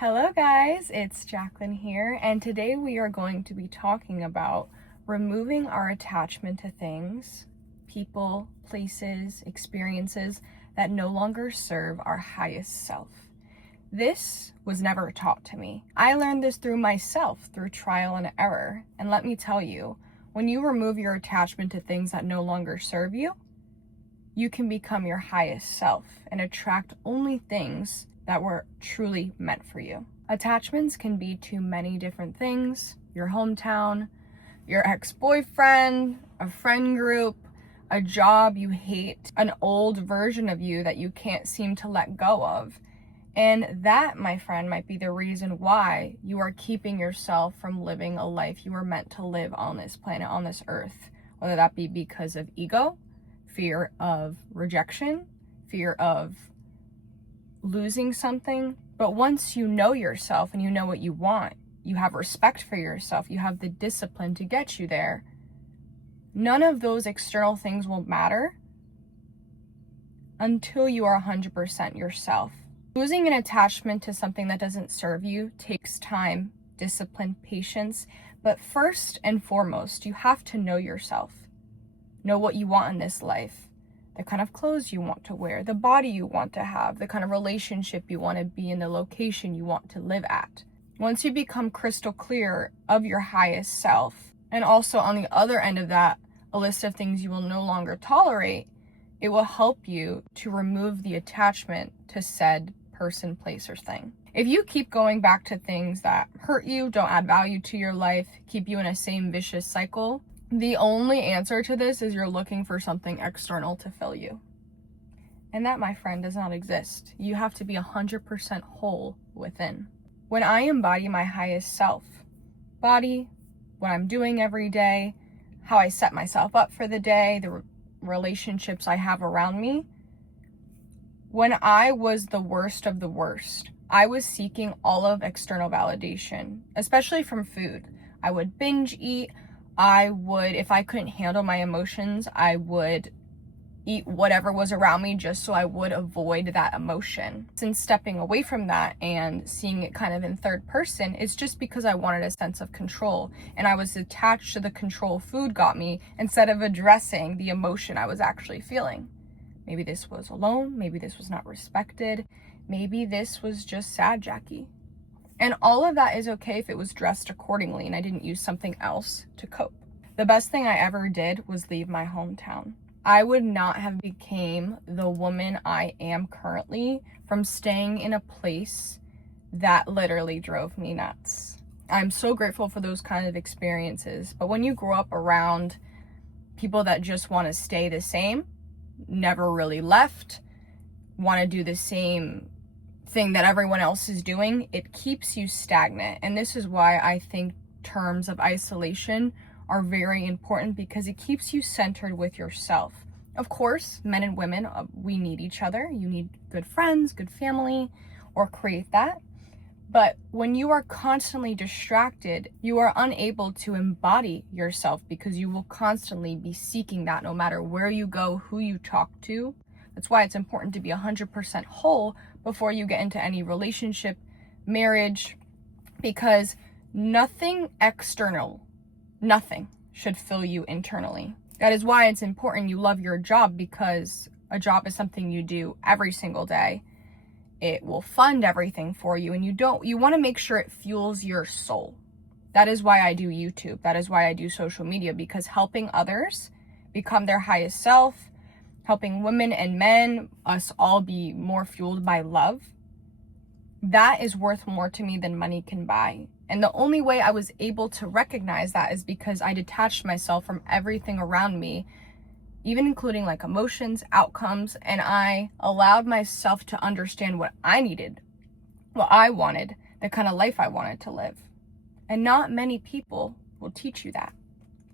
Hello guys, it's Jacqueline here, and today we are going to be talking about removing our attachment to things, people, places, experiences that no longer serve our highest self. This was never taught to me. I learned this through myself, through trial and error, and let me tell you, when you remove your attachment to things that no longer serve you, you can become your highest self and attract only things that were truly meant for you. Attachments can be to many different things: your hometown, your ex-boyfriend, a friend group, a job you hate, an old version of you that you can't seem to let go of. And that, my friend, might be the reason why you are keeping yourself from living a life you were meant to live on this planet, on this earth. Whether that be because of ego, fear of rejection, fear of losing something. But once you know yourself and you know what you want, you have respect for yourself, you have the discipline to get you there, none of those external things will matter until you are 100% yourself. Losing an attachment to something that doesn't serve you takes time, discipline, patience, but first and foremost, you have to know yourself. Know what you want in this life. The kind of clothes you want to wear, the body you want to have, the kind of relationship you want to be in, the location you want to live at. Once you become crystal clear of your highest self, and also on the other end of that, a list of things you will no longer tolerate, it will help you to remove the attachment to said person, place, or thing. If you keep going back to things that hurt you, don't add value to your life, keep you in a same vicious cycle, the only answer to this is you're looking for something external to fill you. And that, my friend, does not exist. You have to be 100% whole within. When I embody my highest self, body, what I'm doing every day, how I set myself up for the day, the relationships I have around me, when I was the worst of the worst, I was seeking all of external validation, especially from food. I would binge eat. If I couldn't handle my emotions, I would eat whatever was around me just so I would avoid that emotion. Since stepping away from that and seeing it kind of in third person, it's just because I wanted a sense of control, and I was attached to the control food got me instead of addressing the emotion I was actually feeling. Maybe this was alone, maybe this was not respected, maybe this was just sad, Jackie. And all of that is okay if it was dressed accordingly and I didn't use something else to cope. The best thing I ever did was leave my hometown. I would not have became the woman I am currently from staying in a place that literally drove me nuts. I'm so grateful for those kind of experiences. But when you grow up around people that just want to stay the same, never really left, want to do the same thing that everyone else is doing, it keeps you stagnant. And this is why I think terms of isolation are very important, because it keeps you centered with yourself. Of course, men and women, we need each other. You need good friends, good family, or create that. But when you are constantly distracted, you are unable to embody yourself, because you will constantly be seeking that no matter where you go, who you talk to. That's why it's important to be 100% whole before you get into any relationship, marriage, because nothing external, nothing should fill you internally. That is why it's important you love your job, because a job is something you do every single day. It will fund everything for you, and you want to make sure it fuels your soul. That is why I do YouTube. That is why I do social media, because helping others become their highest self, helping women and men, us all be more fueled by love, that is worth more to me than money can buy. And the only way I was able to recognize that is because I detached myself from everything around me, even including like emotions, outcomes, and I allowed myself to understand what I needed, what I wanted, the kind of life I wanted to live. And not many people will teach you that.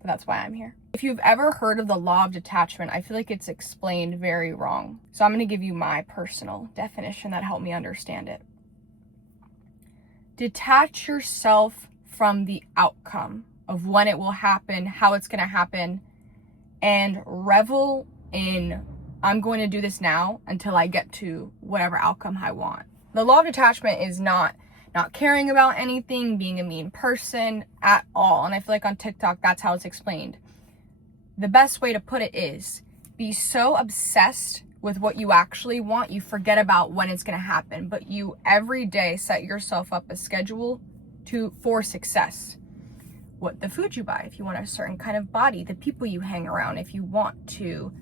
But that's why I'm here. If you've ever heard of the law of detachment, I feel like it's explained very wrong. So I'm going to give you my personal definition that helped me understand it. Detach yourself from the outcome of when it will happen, how it's going to happen, and revel in, I'm going to do this now until I get to whatever outcome I want. The law of detachment is not not caring about anything, being a mean person at all. And I feel like on TikTok, that's how it's explained. The best way to put it is be so obsessed with what you actually want, you forget about when it's going to happen, but you every day set yourself up a schedule for success. What the food you buy, if you want a certain kind of body, the people you hang around, if you want to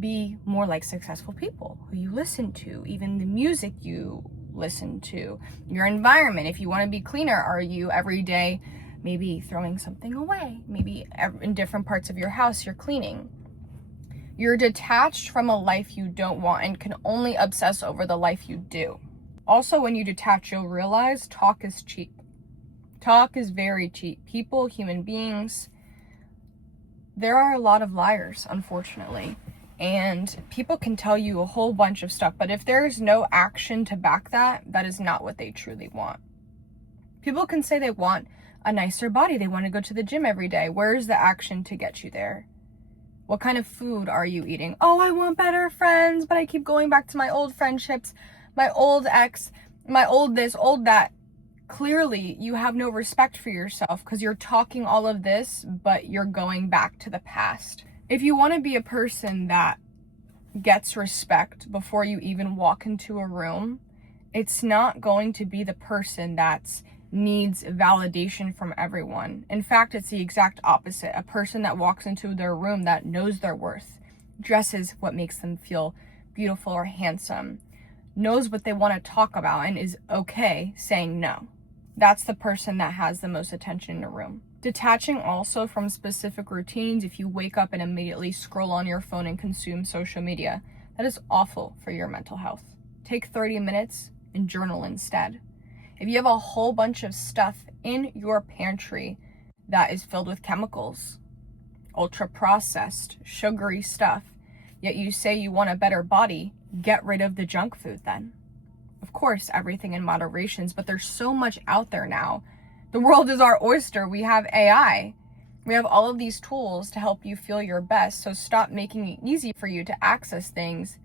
be more like successful people who you listen to, even the music you listen to, your environment. If you want to be cleaner, are you every day maybe throwing something away? Maybe in different parts of your house you're cleaning. You're detached from a life you don't want and can only obsess over the life you do. Also, when you detach, you'll realize talk is cheap. Talk is very cheap. People, human beings, there are a lot of liars, unfortunately. And people can tell you a whole bunch of stuff, but if there's no action to back that, that is not what they truly want. People can say they want a nicer body. They want to go to the gym every day. Where's the action to get you there? What kind of food are you eating? Oh, I want better friends, but I keep going back to my old friendships, my old ex, my old this, old that. Clearly, you have no respect for yourself because you're talking all of this, but you're going back to the past. If you want to be a person that gets respect before you even walk into a room, it's not going to be the person that needs validation from everyone. In fact, it's the exact opposite. A person that walks into their room that knows their worth, dresses what makes them feel beautiful or handsome, knows what they want to talk about, and is okay saying no. That's the person that has the most attention in a room. Detaching also from specific routines. If you wake up and immediately scroll on your phone and consume social media, that is awful for your mental health. Take 30 minutes and journal instead. If you have a whole bunch of stuff in your pantry that is filled with chemicals, ultra processed, sugary stuff, yet you say you want a better body, get rid of the junk food then. Of course, everything in moderations, but there's so much out there now. The world is our oyster. We have AI. We have all of these tools to help you feel your best. So stop making it easy for you to access things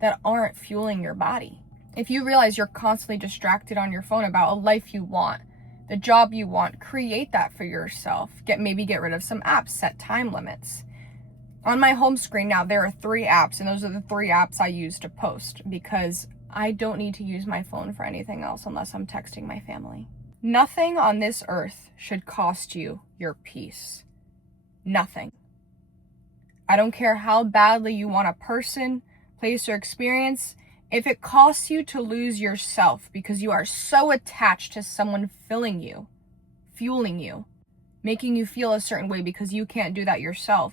that aren't fueling your body. If you realize you're constantly distracted on your phone about a life you want, the job you want, create that for yourself. Maybe get rid of some apps, set time limits. On my home screen now, there are 3 apps, and those are the 3 apps I use to post because I don't need to use my phone for anything else unless I'm texting my family. Nothing on this earth should cost you your peace. Nothing. I don't care how badly you want a person, place, or experience. If it costs you to lose yourself because you are so attached to someone filling you, fueling you, making you feel a certain way because you can't do that yourself,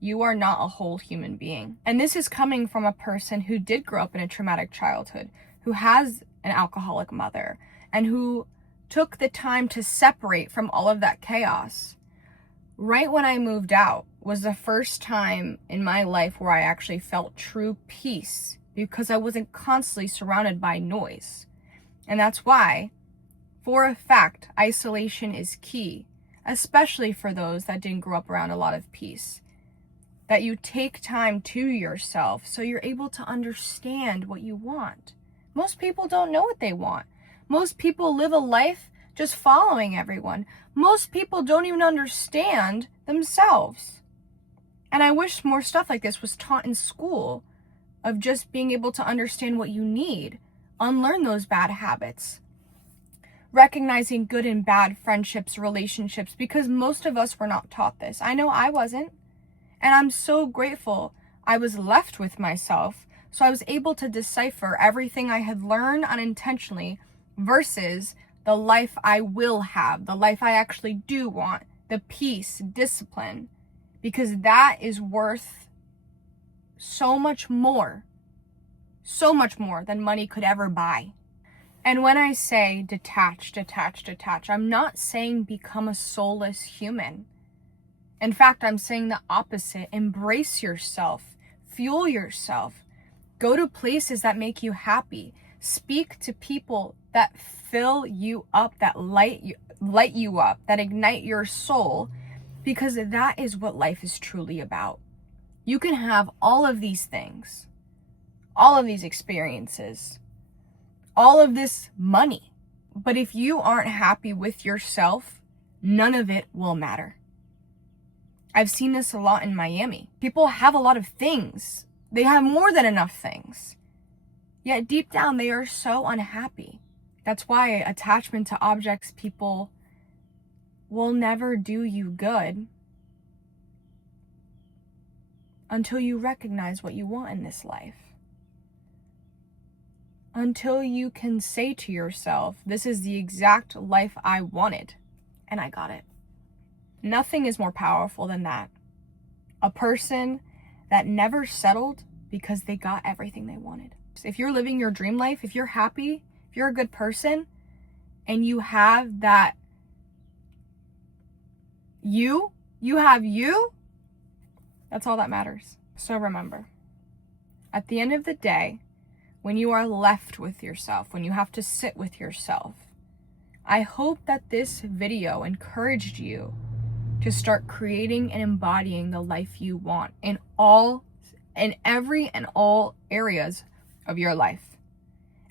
you are not a whole human being. And this is coming from a person who did grow up in a traumatic childhood, who has an alcoholic mother, and who took the time to separate from all of that chaos. Right when I moved out was the first time in my life where I actually felt true peace because I wasn't constantly surrounded by noise. And that's why, for a fact, isolation is key, especially for those that didn't grow up around a lot of peace. That you take time to yourself so you're able to understand what you want. Most people don't know what they want. Most people live a life just following everyone. Most people don't even understand themselves. And I wish more stuff like this was taught in school, of just being able to understand what you need, unlearn those bad habits, recognizing good and bad friendships, relationships, because most of us were not taught this. I know I wasn't. And I'm so grateful I was left with myself, so I was able to decipher everything I had learned unintentionally versus the life I will have, the life I actually do want, the peace, discipline, because that is worth so much more than money could ever buy. And when I say detach, I'm not saying become a soulless human. In fact, I'm saying the opposite. Embrace yourself, fuel yourself, go to places that make you happy, speak to people that fill you up, that light you up, that ignite your soul, because that is what life is truly about. You can have all of these things, all of these experiences, all of this money, But if you aren't happy with yourself, none of it will matter. I've seen this a lot in Miami. People have a lot of things. They have more than enough things. Yet deep down, they are so unhappy. That's why attachment to objects, people, will never do you good until you recognize what you want in this life. Until you can say to yourself, this is the exact life I wanted, and I got it. Nothing is more powerful than that. A person that never settled because they got everything they wanted. If you're living your dream life, if you're happy, if you're a good person, and you have that you have you, that's all that matters. So remember, at the end of the day, when you are left with yourself, when you have to sit with yourself, I hope that this video encouraged you to start creating and embodying the life you want in every and all areas of your life.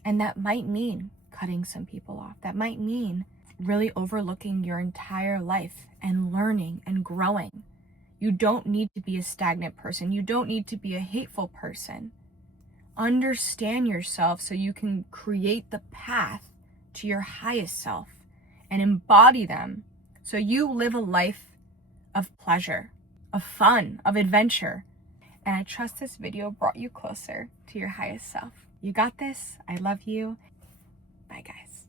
And that might mean cutting some people off. That might mean really overlooking your entire life and learning and growing. You don't need to be a stagnant person. You don't need to be a hateful person. Understand yourself so you can create the path to your highest self and embody them so you live a life of pleasure, of fun, of adventure. And I trust this video brought you closer to your highest self. You got this. I love you. Bye, guys.